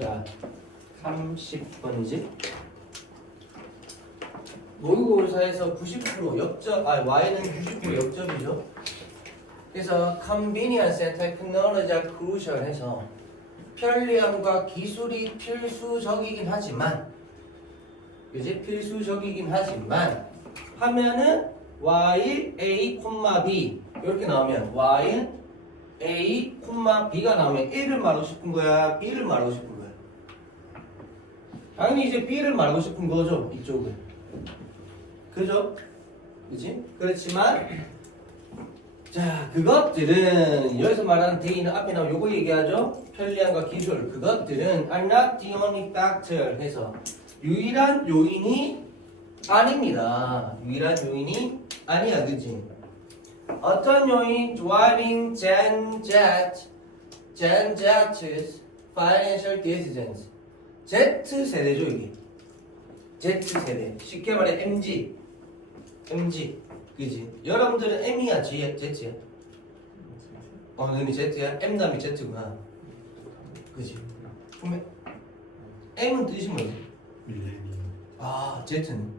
자, 30번이지? 모의고사에서 90% 역점, y는 90% 역점이죠. 그래서 convenience and technology가 crucial 해서 편리함과 기술이 필수적이긴 하지만, 그지? 필수적이긴 하지만 하면은 while a, b 이렇게 나오면 while a, b가 나오면 a를 말하고 싶은 거야, b를 말하고 싶은 거야? 당연히 이제 b를 말하고 싶은 거죠, 이쪽은. 그죠? 그지? 그렇지만 자, 그것들은 여기서 말하는 day는 앞에 나온 요거 얘기하죠? 편리함과 기술. 그것들은 are not the only factor 해서 유일한 요인이 아닙니다. 유일한 요인이 아니야, 그치? 어떤 요인? driving Gen Z's financial decisions. Z세대죠, 이게. Z세대. 쉽게 말해 MG. 그지? 여러분들은 M이야, Z야? 너는 Z야? M 다음에 Z구나. 그지? 그러면 M은 뜻이 뭐지? 밀레니엄. Z는?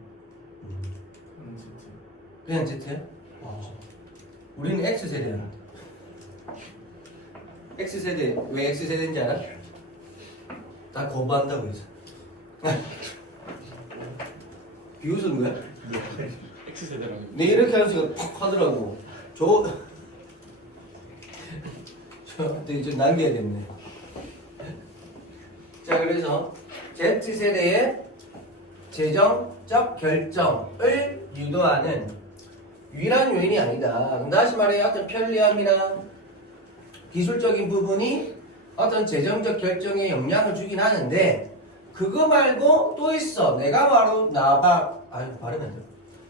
그냥 Z야? 우리는 X세대야. X세대, 왜 X세대인지 알아? 다 거부한다고 해서. 비웃은 거야? X세대라고. 네, 이렇게 하면서 팍 하더라고. 저 되게 좀 남겨야겠네. 자, 그래서 Z세대의 재정적 결정을 유도하는 유일한 요인이 아니다. 그럼 다시 말해 어떤 편리함이나 기술적인 부분이 어떤 재정적 결정에 영향을 주긴 하는데 그거 말고 또 있어. 내가 발음이 안 돼.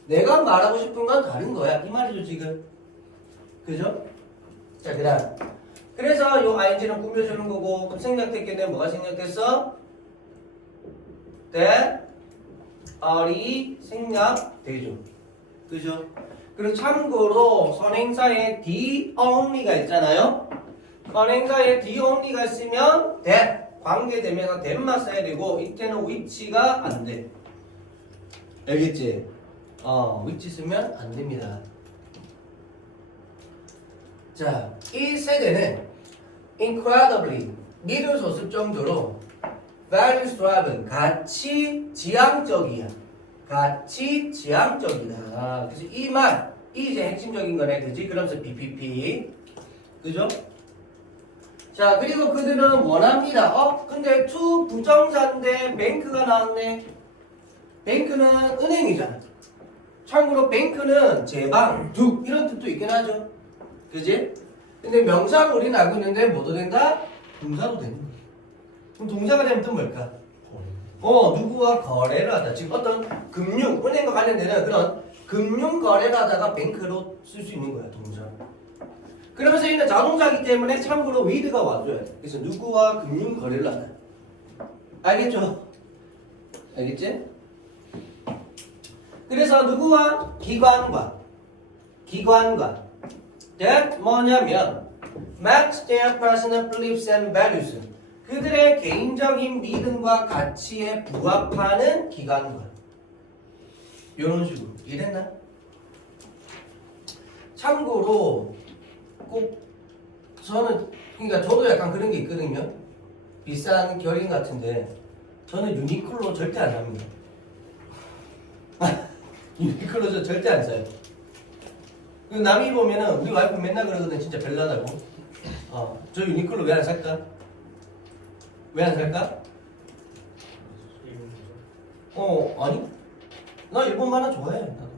내가 말하고 싶은 건 다른 거야. 이 말이죠, 지금. 그죠? 자, 그 다음. 그래서 요 ing는 꾸며주는 거고, 그럼 생략됐겠네. 뭐가 생략됐어? that, are이 생략되죠. 그죠? 그리고 참고로 선행사에 the only가 있잖아요. 선행사에 the only가 있으면 that, 관계되면서 that만 써야 되고, 이때는 which가 안 돼. 알겠지? which 쓰면 안 됩니다. 자, 이 세대는 incredibly 믿을 수 없을 정도로 values driven 가치 지향적이야. 가치 지향적이다. 그래서 이 말, 이 이제 핵심적인 거네, 그지? 그러면서 BPP, 그죠? 자, 그리고 그들은 원합니다. 근데 to 부정사인데 뱅크가 나왔네. 뱅크는 은행이잖아. 참고로 뱅크는 제방, 둑 이런 뜻도 있긴 하죠. 그지? 근데 명사로 우리는 알고 있는데 뭐도 된다? 동사도 되는 거야. 그럼 동사가 되면 또 뭘까? 누구와 거래를 하다. 지금 어떤 금융, 은행과 관련되는 그런 금융 거래를 하다가 뱅크로 쓸 수 있는 거야, 동사. 그러면서 얘는 자동사이기 때문에 참고로 with가 와줘야 돼. 그래서 누구와 금융 거래를 하다. 알겠죠? 알겠지? 그래서 누구와? 기관과 that 뭐냐면 match their personal beliefs and values. 그들의 개인적인 믿음과 가치에 부합하는 기관과. 이런 식으로 이해됐나? 참고로 꼭 그러니까 저도 약간 그런 게 있거든요. 비싼 결인 같은데 저는 유니클로 절대 안 삽니다. 유니클로 저 절대 안 사요. 그 남이 보면은 우리 와이프 맨날 그러거든. 진짜 별나다고. 저 유니클로 왜 안 살까? 왜 안 살까? 아니. 나 일본 만화 좋아해. 나도.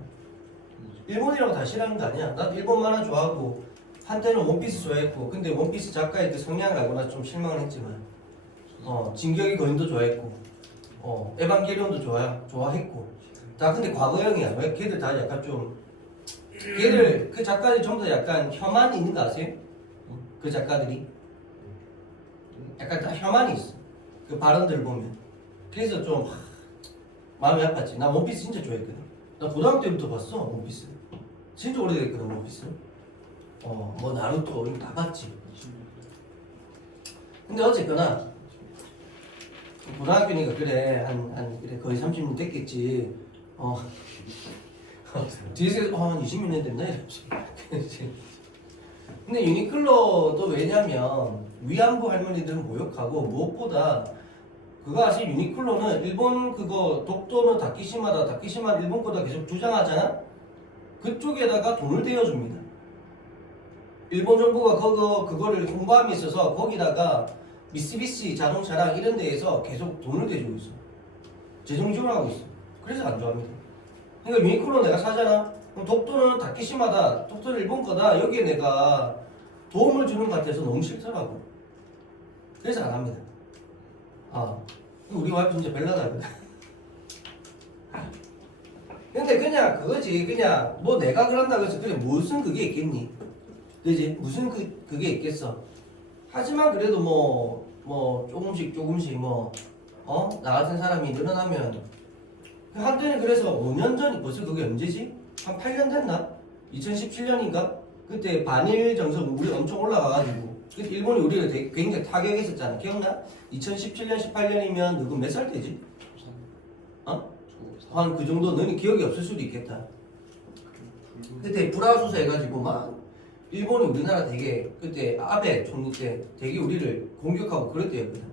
일본이라고 다 싫어하는 거 아니야. 나도 일본 만화 좋아하고 한때는 원피스 좋아했고, 근데 원피스 작가의 그 성향을 알고 나서 좀 실망을 했지만, 진격의 거인도 좋아했고, 에반게리온도 좋아했고, 다 근데 과거형이야. 왜 걔들 다 약간 좀, 걔들 그 작가들이 전부 다 약간 혐한이 있는 거 아세요? 그 작가들이 약간 다 혐한이 있어. 그 발언들 보면. 그래서 좀 마음이 아팠지. 나 원피스 진짜 좋아했거든. 나 고등학교 때부터 봤어, 원피스. 진짜 오래됐거든, 원피스. 뭐 나루토 이거 다 봤지. 근데 어쨌거나 고등학교니까 그래 한 그래 거의 30년 됐겠지. 뒤에서 한 20년 됐나 이러지. 근데 유니클로도 왜냐면 위안부 할머니들은 모욕하고 무엇보다 그거 아시 유니클로는 일본 그거 독도는 다키시마다 일본 거다 계속 주장하잖아. 그쪽에다가 돈을 대어줍니다. 일본 정부가 그거를 홍보함에 있어서 거기다가 미쓰비시 자동차랑 이런 데에서 계속 돈을 대주고 있어. 재정 지원하고 있어. 그래서 안 좋아합니다. 그러니까 유니클로 내가 사잖아. 그럼 독도는 다키시마다, 독도는 일본 거다. 여기에 내가 도움을 주는 것 같아서 너무 싫더라고. 그래서 안 합니다. 우리 와이프 진짜 벨라다거든. 근데 그냥 그거지. 그냥 뭐 내가 그런다고 해서 그래 무슨 그게 있겠니? 그지? 무슨 그게 있겠어? 하지만 그래도 뭐 조금씩 나 같은 사람이 늘어나면 한때는 그래서 5년 전이 벌써 그게 언제지? 한 8년 됐나? 2017년인가? 그때 반일 정서 우리 엄청 올라가가지고 그때 일본이 우리를 되게 굉장히 타격했었잖아. 기억나? 2017년 18년이면 누구 몇 살 때지? 한 그 정도 너는 기억이 없을 수도 있겠다. 그때 불화수소 해가지고 막 일본이 우리나라 되게 그때 아베 총리 때 되게 우리를 공격하고 그럴 때였거든.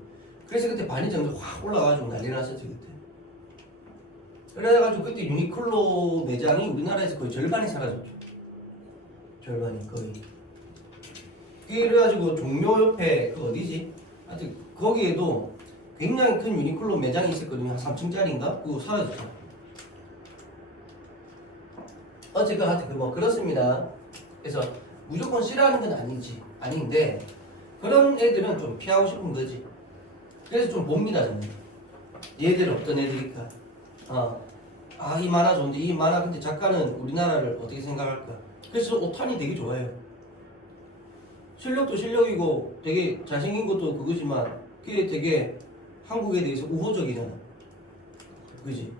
그래서 그때 반일 정서 확 올라가가지고 난리 났었지 그때. 그래가지고 그때 유니클로 매장이 우리나라에서 거의 절반이 사라졌죠. 절반이 거의. 그래가지고 종묘 옆에 그 어디지? 하여튼 거기에도 굉장히 큰 유니클로 매장이 있었거든요. 한 3층짜리인가? 그거 사라졌죠. 어쨌건 하여튼 뭐 그렇습니다. 그래서 무조건 싫어하는 건 아닌데 그런 애들은 좀 피하고 싶은 거지. 그래서 좀 봅니다 저는. 얘들은 어떤 애들일까? 이 만화 좋은데 이 만화 근데 작가는 우리나라를 어떻게 생각할까? 그래서 오타니 되게 좋아해요. 실력도 실력이고 되게 잘생긴 것도 그거지만 그게 되게 한국에 대해서 우호적이잖아. 그지?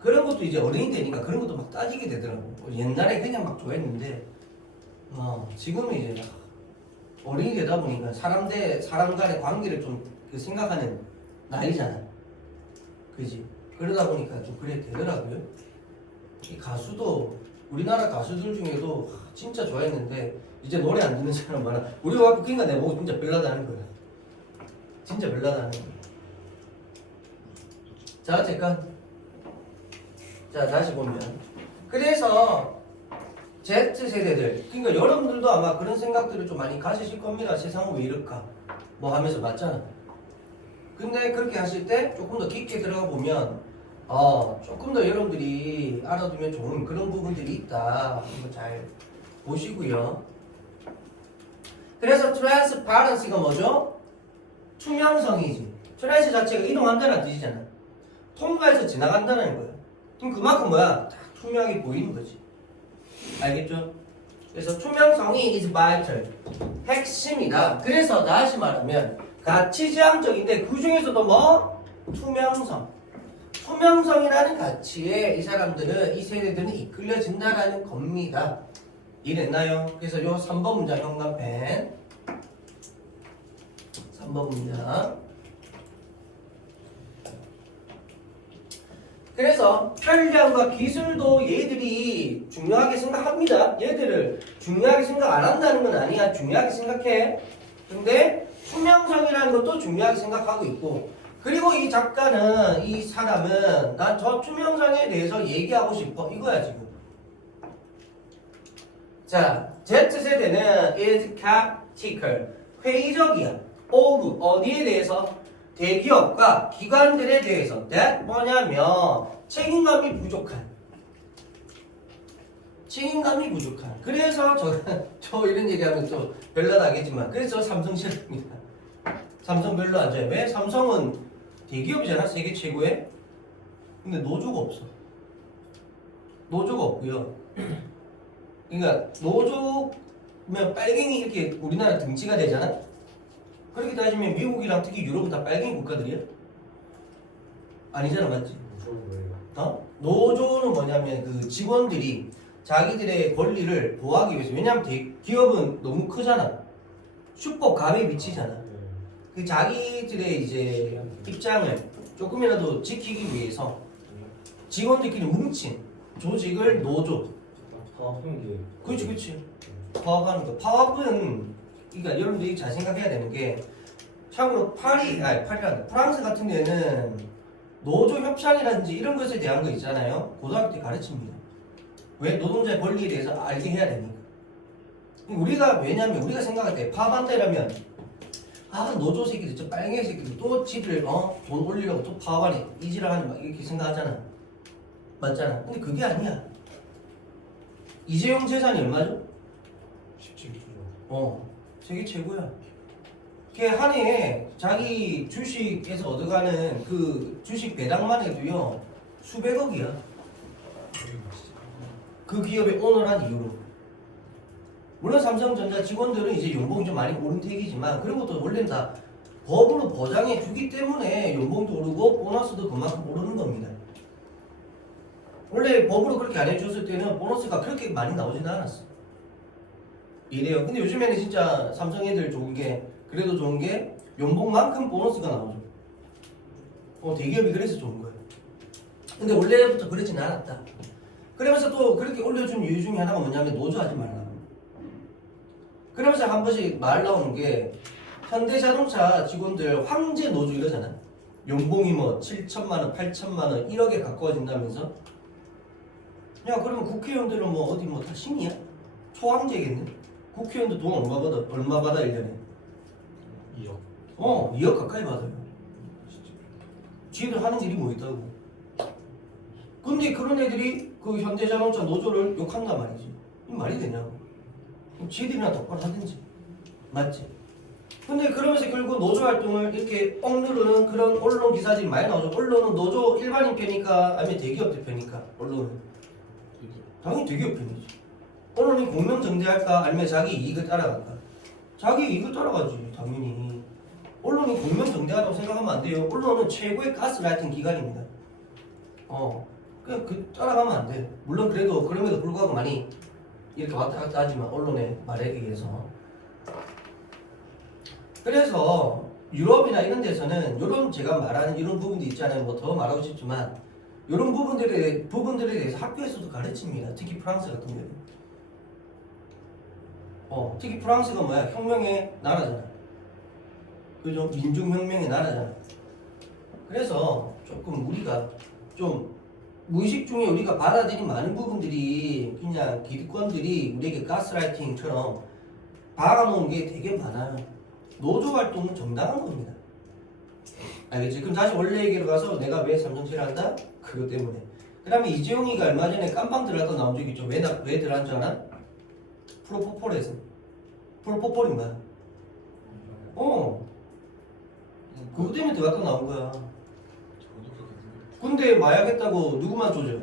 그런 것도 이제 어른이 되니까 그런 것도 막 따지게 되더라고. 옛날에 그냥 막 좋아했는데 지금은 이제 어른이 되다 보니까 사람 간의 관계를 좀 생각하는 나이잖아. 그지? 그러다 보니까 좀 그래 되더라고요. 이 가수도 우리나라 가수들 중에도 진짜 좋아했는데 이제 노래 안 듣는 사람 많아. 우리 와이프 그러니까 내가 보고 진짜 별나다는 거야. 진짜 별나다는 거야. 자 어쨌건 자 다시 보면 그래서 Z세대들 그러니까 여러분들도 아마 그런 생각들을 좀 많이 가지실 겁니다. 세상은 왜 이럴까 뭐 하면서 맞잖아. 근데 그렇게 하실 때 조금 더 깊게 들어가 보면 조금 더 여러분들이 알아두면 좋은 그런 부분들이 있다. 한번 잘 보시고요. 그래서 transparency가 뭐죠? 투명성이지. 트랜스 자체가 이동한다는 뜻이잖아. 통과해서 지나간다는 거야. 그럼 그만큼 뭐야? 다 투명하게 보이는 거지. 알겠죠? 그래서 투명성이 is vital. 핵심이다. 그래서 다시 말하면 가치지향적인데 그 중에서도 뭐? 투명성. 투명성이라는 가치에 이 사람들은 이 세대들은 이끌려진다라는 겁니다. 이해됐나요? 그래서 요 3번 문장 현관펜 3번 문장 그래서 편리함과 기술도 얘들이 중요하게 생각합니다. 얘들을 중요하게 생각 안 한다는 건 아니야. 중요하게 생각해. 근데 투명성이라는 것도 중요하게 생각하고 있고 그리고 이 작가는 이 사람은 난 저 투명성에 대해서 얘기하고 싶어 이거야 지금. 자 Z세대는 is skeptical 회의적이야. of 어디에 대해서? 대기업과 기관들에 대해서 that 뭐냐면 책임감이 부족한 그래서 저 이런 얘기하면 또 별로하겠지만 그래서 삼성 싫어합니다. 삼성 별로 안 좋아해. 왜? 삼성은 대기업이잖아. 세계 최고의. 근데 노조가 없어. 노조가 없고요. 그러니까 노조면 빨갱이 이렇게 우리나라 등치가 되잖아. 그렇게 따지면 미국이랑 특히 유럽은 다 빨갱이 국가들이야? 아니잖아, 맞지? 노조는 뭐냐면 그 직원들이 자기들의 권리를 보호하기 위해서 왜냐면 기업은 너무 크잖아. 슈퍼 갑에 미치잖아. 그 자기들의 이제 입장을 조금이라도 지키기 위해서 직원들끼리 뭉친 조직을 노조. 파악한 게 그렇지. 파업하는 거. 파업은 그러니까 여러분들이 잘 생각해야 되는 게 참고로 파리란다. 프랑스 같은 데는 노조 협상이라든지 이런 것에 대한 거 있잖아요. 고등학교 때 가르칩니다. 왜? 노동자의 권리에 대해서 알게 해야 되니까. 왜냐면 우리가 생각할 때 파업한다 이러면 노조 새끼들 저 빨갱이 새끼들 또 지들 돈 올리려고 또 파업하네 이지랄 하네 막 이렇게 생각하잖아. 맞잖아. 근데 그게 아니야. 이재용 재산이 얼마죠? 17kg. 세계 최고야. 걔 한 해에 자기 주식에서 얻어가는 그 주식 배당만 해도요 수백억이야. 그 기업의 오너란 이유로. 물론 삼성전자 직원들은 이제 연봉이 좀 많이 오른 택이지만 그런 것도 원래는 다 법으로 보장해 주기 때문에 연봉도 오르고 보너스도 그만큼 오르는 겁니다. 원래 법으로 그렇게 안 해줬을 때는 보너스가 그렇게 많이 나오지는 않았어. 이래요. 근데 요즘에는 진짜 삼성 애들 그래도 좋은 게 연봉만큼 보너스가 나오죠. 대기업이 그래서 좋은 거예요. 근데 원래부터 그러지는 않았다. 그러면서 또 그렇게 올려준 이유 중에 하나가 뭐냐면 노조하지 말라. 그러면서 한 번씩 말 나오는 게 현대자동차 직원들 황제 노조 이러잖아. 연봉이 뭐 7천만 원, 8천만 원, 1억에 가까워진다면서? 야 그러면 국회의원들은 뭐 어디 뭐 다 신이야? 초황제겠네? 국회의원도 돈 얼마 받아 1년에? 2억. 2억 가까이 받아요. 지들 하는 일이 뭐 있다고. 근데 그런 애들이 그 현대자동차 노조를 욕한단 말이지. 이 말이 되냐고. 지들이나 똑바로 하든지. 맞지? 근데 그러면서 결국 노조 활동을 이렇게 억누르는 그런 언론 기사들이 많이 나오죠. 언론은 노조 일반인 편이니까 아니면 대기업들 편이니까 언론은 당연히 대기업 편이지. 언론이 공명정대할까 아니면 자기 이익을 따라갈까? 자기 이익을 따라가지 당연히. 언론이 공명정대하다고 생각하면 안 돼요. 언론은 최고의 가스라이팅 기관입니다. 그냥 따라가면 안 돼. 물론 그럼에도 불구하고 많이 이렇게 왔다 갔다 하지만 언론의 말에 의해서. 그래서 유럽이나 이런 데서는 이런 제가 말하는 이런 부분도 있잖아요. 뭐 더 말하고 싶지만 이런 부분들에 대해서 학교에서도 가르칩니다. 특히 프랑스 같은 경우는. 특히 프랑스가 뭐야? 혁명의 나라잖아. 그죠? 민중혁명의 나라잖아. 그래서 조금 우리가 좀 무의식 중에 우리가 받아들인 많은 부분들이 그냥 기득권들이 우리에게 가스라이팅처럼 박아놓은 게 되게 많아요. 노조 활동은 정당한 겁니다. 알겠지? 그럼 다시 원래 얘기로 가서 내가 왜 삼성실을 한다? 그것 때문에. 그 다음에 이재용이가 얼마 전에 깜빵 들어갔다 나온 적이 있죠. 왜 들어간 줄 아나? 프로포폴에서. 프로포폴인 거야. 그것 때문에 들어갔다 나온 거야. 근데 마약했다고 누구만 조져?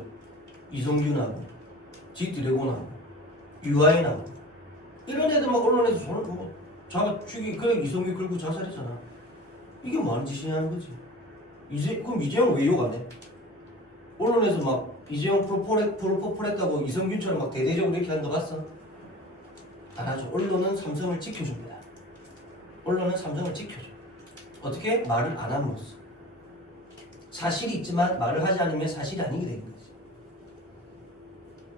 이성균하고 지드래곤하고 유아인하고 이런 애들 막 언론에서 손을 보고 그래 이성균 끌고 자살했잖아. 이게 뭐 하는 짓이냐는 거지. 그럼 이재용 왜 욕 안 해? 언론에서 막 이재용 프로포폴했다고 이성균처럼 막 대대적으로 이렇게 하는 거 봤어? 안 하죠. 언론은 삼성을 지켜줍니다. 언론은 삼성을 지켜줘. 어떻게? 말을 안 함으로써. 사실이 있지만 말을 하지 않으면 사실이 아니게 되는 거지.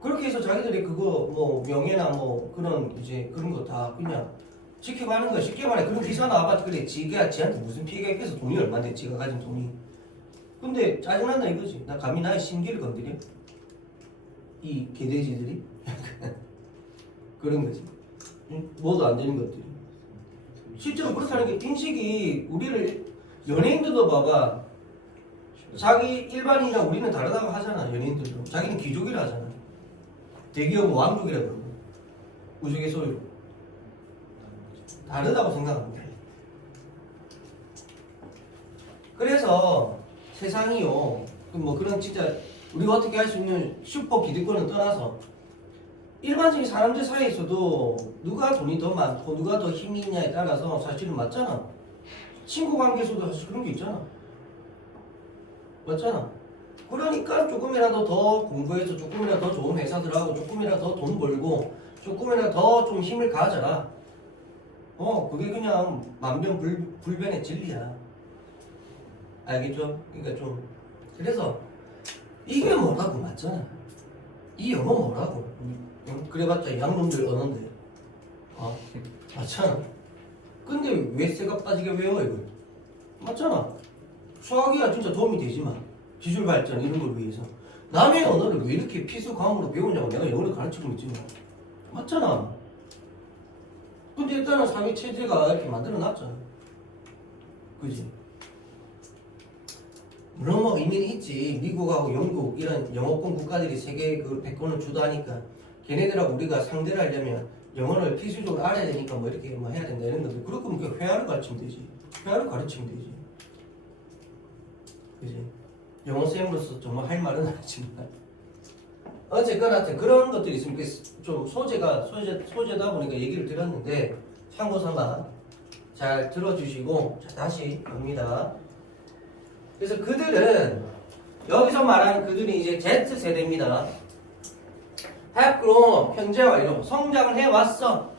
그렇게 해서 자기들이 그거 뭐 명예나 뭐 그런 이제 그런 거 다 그냥 지켜가는 거야. 쉽게 말해. 그런 기사 나와봐. 그래 지한테 무슨 피해가 있겠어. 돈이 얼마인데 지가 가진 돈이. 근데 짜증난다 이거지. 나 감히 나의 심기를 건드려? 이 개돼지들이? 그런 거지. 뭐도 안 되는 것들이. 실제로 그렇다는 게 인식이 우리를 연예인들도 봐봐. 자기 일반인이랑 우리는 다르다고 하잖아. 연예인들도. 자기는 귀족이라 하잖아. 대기업은 왕족이라 그러고 우주의 소유로. 다르다고 생각합니다. 그래서 세상이요. 뭐 그런 진짜 우리가 어떻게 할 수 있는 슈퍼 기득권을 떠나서 일반적인 사람들 사이에서도 누가 돈이 더 많고 누가 더 힘이 있냐에 따라서 사실은 맞잖아. 친구 관계에서도 사실 그런 게 있잖아. 맞잖아. 그러니까 조금이라도 더 공부해서 조금이라도 더 좋은 회사들하고 조금이라도 더 돈 벌고 조금이라도 더 좀 힘을 가져라. 그게 그냥 만병불변의 진리야. 알겠죠? 그러니까 좀 그래서 이게 뭐라고 맞잖아. 이 영어 뭐라고? 응? 그래봤자 양놈들 언어인데. 맞잖아. 근데 왜 쇠가 빠지게 외워 이걸? 맞잖아. 수학이야 진짜 도움이 되지만 기술 발전 이런 걸 위해서 남의 언어를 왜 이렇게 필수과목으로 배우냐고 내가 영어를 가르치고 있지 뭐. 맞잖아. 근데 일단은 사회 체제가 이렇게 만들어놨잖아. 그지? 물론 뭐 의미는 있지. 미국하고 영국 이런 영어권 국가들이 세계 그 패권을 주도하니까 걔네들하고 우리가 상대를 하려면 영어를 필수적으로 알아야 되니까 뭐 이렇게 뭐 해야 된다 이런 건데 그럴 거면 그 회화를 가르치면 되지. 회화를 가르치면 되지. 그지? 영어 쌤으로서 정말 할 말은 하지만 어쨌거나 그런 것들이 있으면 좀 소재다 보니까 얘기를 드렸는데 참고 삼아 잘 들어주시고 자, 다시 갑니다. 그래서 그들은 여기서 말하는 그들이 이제 Z세대입니다. have grown 현재 완료 성장을 해왔어.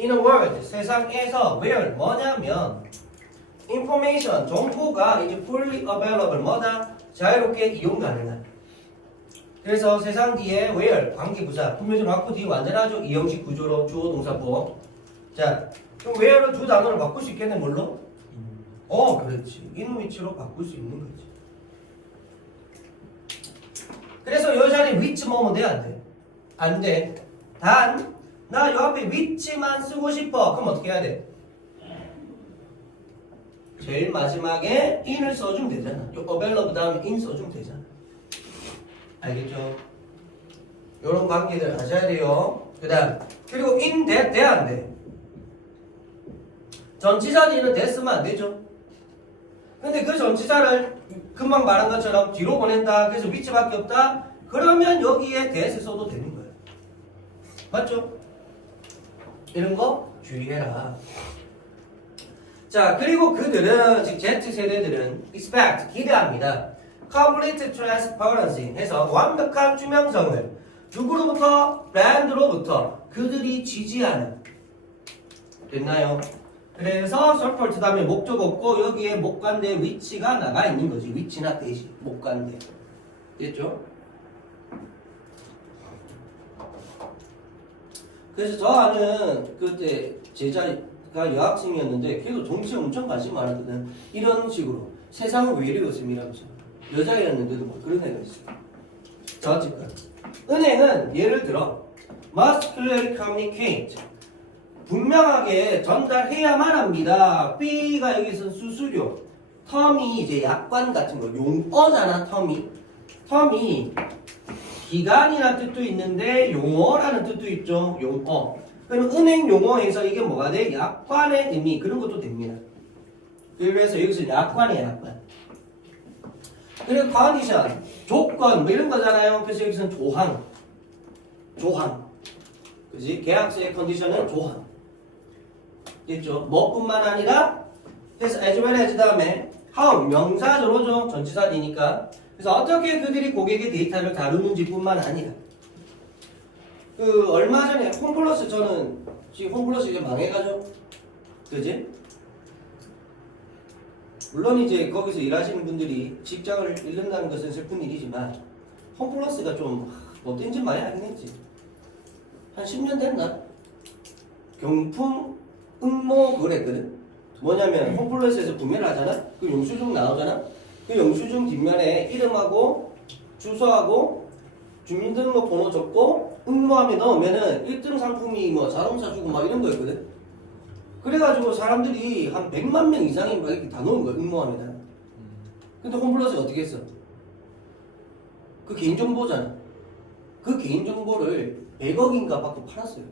in a world 세상에서 where 뭐냐면 information 정보가 이제 fully available 뭐다 자유롭게 이용 가능한. 그래서 세상 뒤에 where 관계부사 분명히 바꾸 뒤에 완전하죠. 이 형식 구조로 주어 동사법. 자 그럼 where를 두 단어를 바꿀 수 있겠네 뭘로? 그렇지. in 위치로 바꿀 수 있는 거지. 그래서 이 자리에 which 뭐뭐 돼? 안 돼? 안 돼. 단 나 요 앞에 which만 쓰고 싶어. 그럼 어떻게 해야 돼? 제일 마지막에 in을 써주면 되잖아. 요 available 다음에 in 써주면 되잖아. 알겠죠? 요런 관계들 하셔야 돼요. 그 다음 그리고 in that 돼? 안 돼? 전치사는 이는 됐으면 안 되죠. 근데 그 전치사를 금방 말한 것처럼 뒤로 보낸다. 그래서 위치밖에 없다. 그러면 여기에 대해서 써도 되는 거예요. 맞죠? 이런 거 주의해라. 자, 그리고 그들은 즉 Z세대들은 expect 기대합니다. complete transparency 해서 완벽한 투명성을 누구로부터? 브랜드로부터 그들이 지지하는. 됐나요? 그래서 support 다음에 목적 없고 여기에 목관대 위치가 나가 있는 거지. 위치나 대시 목관대. 됐죠? 그래서 저 아는 그때 제자가 여학생이었는데 걔도 정치에 엄청 관심 많았거든. 이런 식으로 세상은 왜 이래요 쌤이라면서 여자였는데도 뭐 그런 애가 있어. 자 어쨌든 은행은 예를 들어 must clearly communicate 분명하게 전달해야만 합니다. B가 여기서 수수료, 텀이 이제 약관 같은 거, 용어잖아. 텀이 기간이라는 뜻도 있는데 용어라는 뜻도 있죠. 용어. 그럼 은행 용어에서 이게 뭐가 돼? 약관의 의미 그런 것도 됩니다. 그래서 여기서 약관이야 약관. 그리고 컨디션, 조건 뭐 이런 거잖아요. 그래서 여기서는 조항. 그지? 계약서의 컨디션은 조항. 됐죠? 뭐뿐만 아니라 그래서 as well as 다음에 how 명사절호죠. 전치사니까. 그래서 어떻게 그들이 고객의 데이터를 다루는지 뿐만 아니라 그 얼마 전에 홈플러스 저는 지금 홈플러스 이제 망해가죠. 그지? 물론 이제 거기서 일하시는 분들이 직장을 잃는다는 것은 슬픈 일이지만 홈플러스가 좀 못된 짓 많이 하긴 했지. 한 10년 됐나? 경품 응모 그걸 했거든. 뭐냐면 홈플러스에서 구매를 하잖아. 그 영수증 나오잖아. 그 영수증 뒷면에 이름하고 주소하고 주민등록번호 적고 응모함에 넣으면은 1등 상품이 뭐 자동차 주고 막 이런 거였거든. 그래가지고 사람들이 한 100만 명 이상이 막 이렇게 다 넣은 거야 응모함에다. 근데 홈플러스가 어떻게 했어? 그 개인정보잖아. 그 개인정보를 100억인가 받고 팔았어요.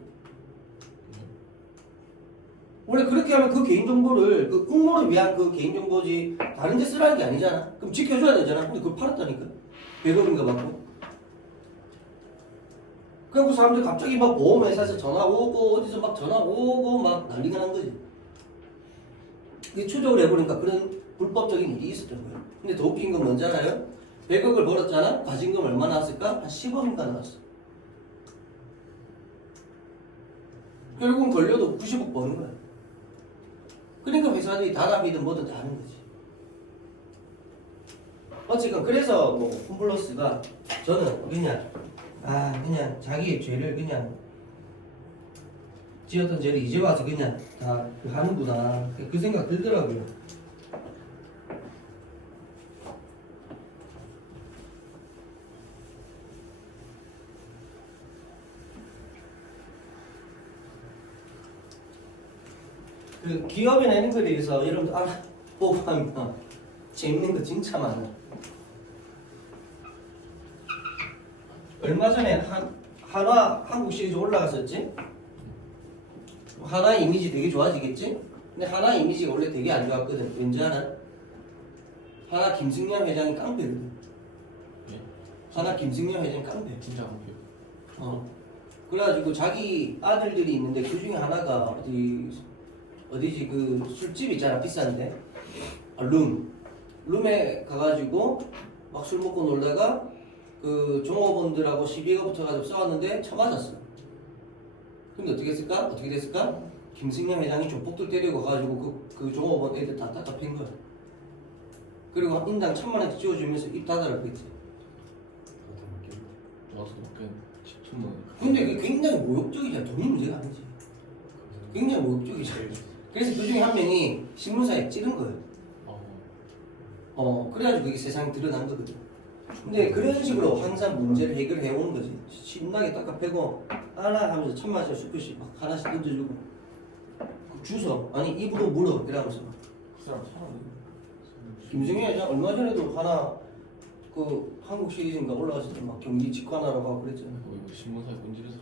원래 그렇게 하면 그 개인정보를 그 응모를 위한 그 개인정보지 다른 데 쓰라는 게 아니잖아. 그럼 지켜줘야 되잖아. 근데 그걸 팔았다니까. 100억인가 받고. 그래갖고 사람들이 갑자기 막 보험회사에서 전화 오고 어디서 막 전화 오고 막 난리가 난 거지. 그게 추적을 해보니까 그런 불법적인 일이 있었던 거야. 근데 더 웃긴 건 뭔지 알아요? 100억을 벌었잖아. 과징금 얼마 나왔을까? 한 10억인가 나왔어. 결국은 걸려도 90억 버는 거야. 그러니까 회사들이 단합이든 뭐든 다 하는 거지. 어쨌건 그래서 뭐 홈플러스가 저는 그냥 자기의 죄를 그냥 지었던 죄를 이제 와서 그냥 다 하는구나 그 생각 들더라고요. 그 기업이 내는 거에 대해서 여러분들 알아보고 하면 재밌는 거 진짜 많아. 얼마 전에 한화 한국 시리즈 올라갔었지? 한화 이미지 되게 좋아지겠지? 근데 한화 이미지가 원래 되게 안 좋았거든. 왠지 아나? 한화 김승현 회장이 깡패거든. 예? 한화 김승현 회장이 깡패. 진짜 안 웃겨. 그래가지고 자기 아들들이 있는데 그 중에 하나가 어디지 그 술집 있잖아 비싼데 룸에 가가지고 막 술 먹고 놀다가 그 종업원들하고 시비가 붙어가지고 싸웠는데 쳐맞았어. 근데 어떻게 됐을까? 김승현 회장이 조폭들 때리고 가가지고 그 종업원 애들 다 닦아팬 거야. 그리고 인당 1,000만 원 지어주면서 입 닫아라 그랬지. 나도 그냥 10천 원. 근데 그게 굉장히 모욕적이잖아. 돈이 문제가 아니지. 굉장히 모욕적이지. 그래서 그 중에 한 명이 신문사에 찌른 거예요. 그래가지고 그게 세상에 드러난 거거든. 근데 그런 식으로 항상 문제를 해결해 오는 거지. 신나게 닦아패고 하나 하면서 1,000만 원짜리 수표씩 막 하나씩 던져주고 주워 아니 입으로 물어 이러면서. 그 사람 사람. 김승현 회장 얼마 전에도 하나 그 한국 시리즈인가 올라갔을 때 막 경기 직관하러 가고 그랬잖아. 이거 신문사에 문제에서.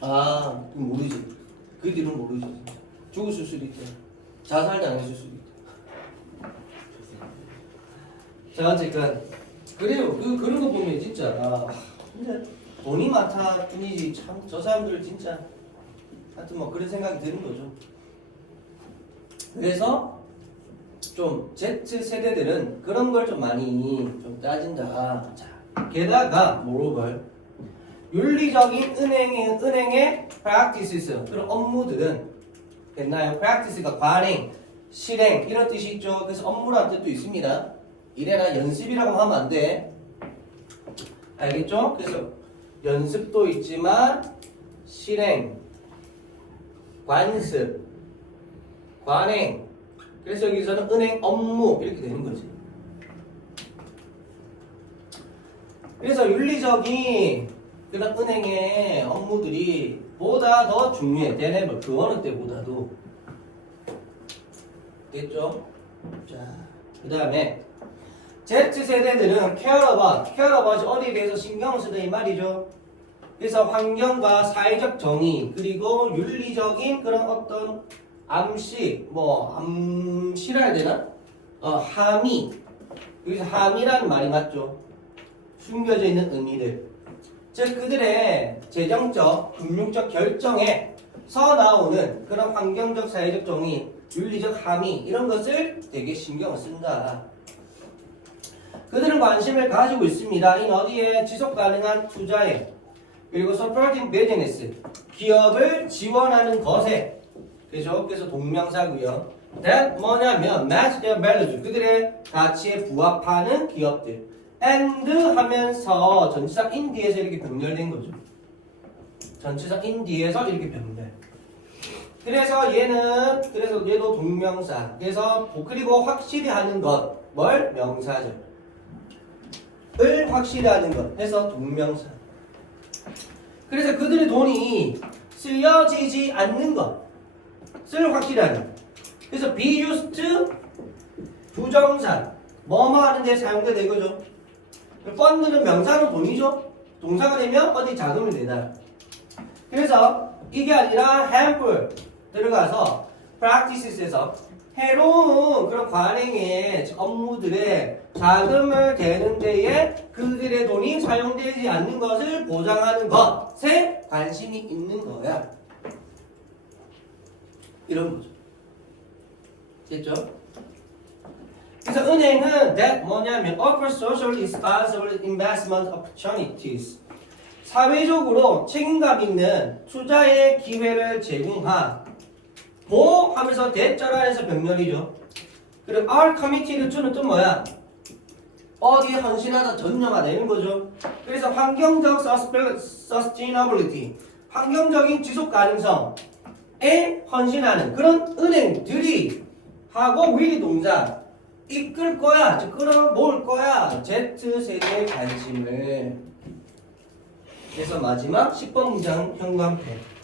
그럼 모르지. 그 뒤로는 모르지. 죽었을 수도 있다. 자살당했을 수도 있다. 자 어쨌든 그래요. 그런 거 보면 진짜 근데 돈이 많다 뿐이지 참 저 사람들 진짜 하여튼 뭐 그런 생각이 드는 거죠. 그래서 좀 Z세대들은 그런 걸 좀 많이 좀 따진다. 자, 게다가 모로걸 윤리적인 은행의 practices 그런 업무들은 됐나요? practice가 관행, 실행 이런 뜻이 있죠. 그래서 업무라는 뜻도 있습니다. 이래나 연습이라고 하면 안 돼. 알겠죠? 그래서 연습도 있지만 실행, 관습, 관행 그래서 여기서는 은행 업무 이렇게 되는 거지. 그래서 윤리적인 그런 은행의 업무들이 보다 더 중요해. 대내버 그 어느 때보다도. 됐죠? 자, 그 다음에 Z세대들은 care about이 어디에 대해서 신경을 쓰다 이 말이죠. 그래서 환경과 사회적 정의 그리고 윤리적인 그런 어떤 암시, 암시라 해야 되나? 함의. 여기서 함의라는 말이 맞죠? 숨겨져 있는 의미들. 즉, 그들의 재정적, 금융적 결정에서 나오는 그런 환경적, 사회적 정의, 윤리적 함의, 이런 것을 되게 신경을 쓴다. 그들은 관심을 가지고 있습니다. 이 어디에? 지속 가능한 투자에. 그리고 supporting business. 기업을 지원하는 것에. 그죠? 그래서 동명사고요. That 뭐냐면 match their values. 그들의 가치에 부합하는 기업들. and 하면서 전치사 in디에서 이렇게 병렬된 거죠. 전치사 in디에서 이렇게 병렬. 그래서 얘도 동명사. 그리고 확실히 하는 것. 뭘? 명사죠. 을 확실히 하는 것. 해서 동명사. 그래서 그들의 돈이 쓰여지지 않는 것. 쓸 확실히 하는 것. 그래서 be used to 부정사. 뭐뭐 하는데 사용되다 이거죠. 펀드는 명사는 돈이죠. 동사가 되면 어디 자금을 내다. 그래서 이게 아니라 harmful 들어가서 practices에서 해로운 그런 관행의 업무들에 자금을 대는 데에 그들의 돈이 사용되지 않는 것을 보장하는 것에 관심이 있는 거야. 이런 거죠. 됐죠? 그래서 은행은 that 뭐냐면 offer socially responsible investment opportunities. 사회적으로 책임감 있는 투자의 기회를 제공하. 보호하면서 대자라에서 병렬이죠. 그리고 are committed to는 또 뭐야? 어디에 헌신하다, 전념하다 이런 거죠. 그래서 환경적 sustainability, 환경적인 지속 가능성에 헌신하는 그런 은행들이 하고 will 동사 이끌 거야, 즉 끌어모을 거야. Z세대의 관심을. 그래서 마지막 10번 문장 현관패.